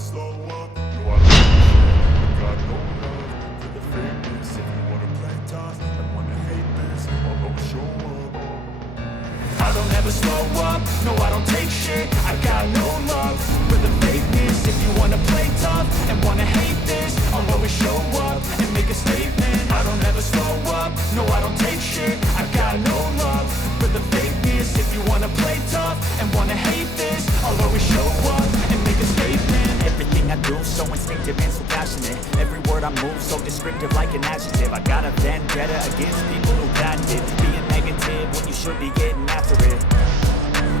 slow up, no I don't I got no love for the fakeness. If you wanna play tough and wanna hate this, I'll always show up. I don't ever slow up, no I don't take shit. I got no love for the fakeness. If you wanna play tough and wanna hate this, I'll always show up and make a statement. I don't ever slow up, no I don't take shit. I got no love for the fakeness. If you wanna play tough and wanna hate this, I'll always show up and make a statement. Everything I do so instinctive and so passionate. Every word I move so descriptive like an adjective. I got a vendetta against people who patented being negative when you should be getting after it.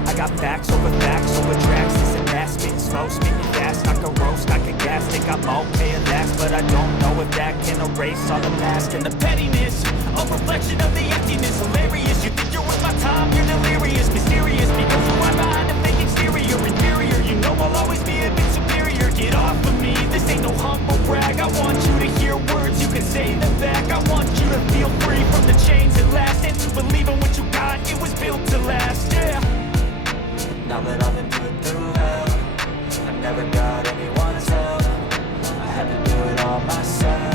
I got facts over tracks. This and that, spitting slow, spitting fast. I can roast, I can gas, think I'm okay at last, but I don't know if that can erase all the mask and the pettiness. A reflection of the emptiness, hilarious. You think you're worth my time, you're delirious, mysterious, because you are behind a fake exterior, inferior. You know I'll always be a bit superior. Get off of me, this ain't no humble brag. I want you to hear words, you can say them back. I want you to feel free from the chains at last, and to believe in what you got, it was built to last, yeah. Now that I've been put through hell, I never got anyone's help. I had to do it all myself.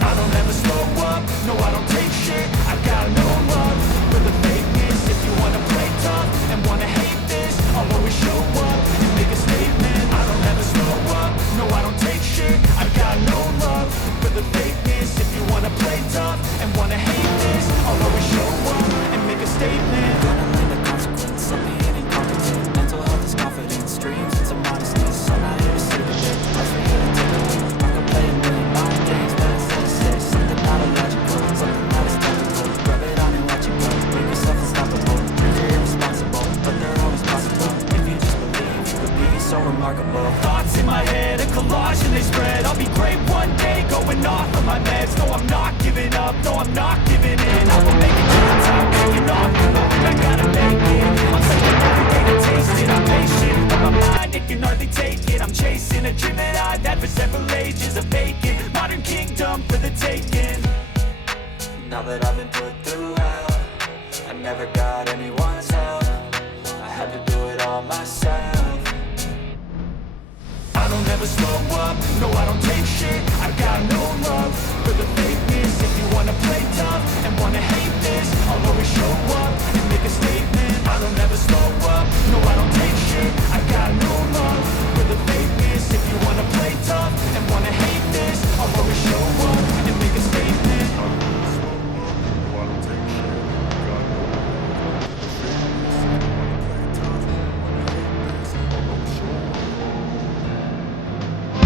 I don't ever slow up, no I don't take shit. I got no love for the fakeness. If you wanna play tough and wanna hate this, I'll always show up and make a statement. I don't ever slow up, no I don't take shit. I got no love for the fakeness. If you wanna play tough and wanna hate this, I'll always show up and make a statement. Gonna learn the consequence of being incompetent. Mental health is confidence, dreams and some modestness. I'm not here to save the day, that's for you to take away. I could play a million mind games, but instead I say something not illogical, something that is technical. Rub it on and let you go, make yourself unstoppable. Dreams are irresponsible, but they're always possible. If you just believe, you could be so remarkable. Thoughts in my head, a collage and they spread. I'll be great one day, going off of my meds. No, I'm not giving up, no, I'm not giving in. I will make it to the top, taking off the road, I gotta make it. I'm taking every day to taste it, I'm patient, but my mind, it can hardly take it. I'm chasing a dream that I've had for several ages, a vacant modern kingdom for the taking. Now that I've been put through hell, I never got anyone's help. I had to do it all myself. I don't ever slow up, no I don't take shit. I got no love for the fakeness. If you wanna play tough and wanna hate this, I'll always show up and make a statement. I don't ever slow up, no I don't take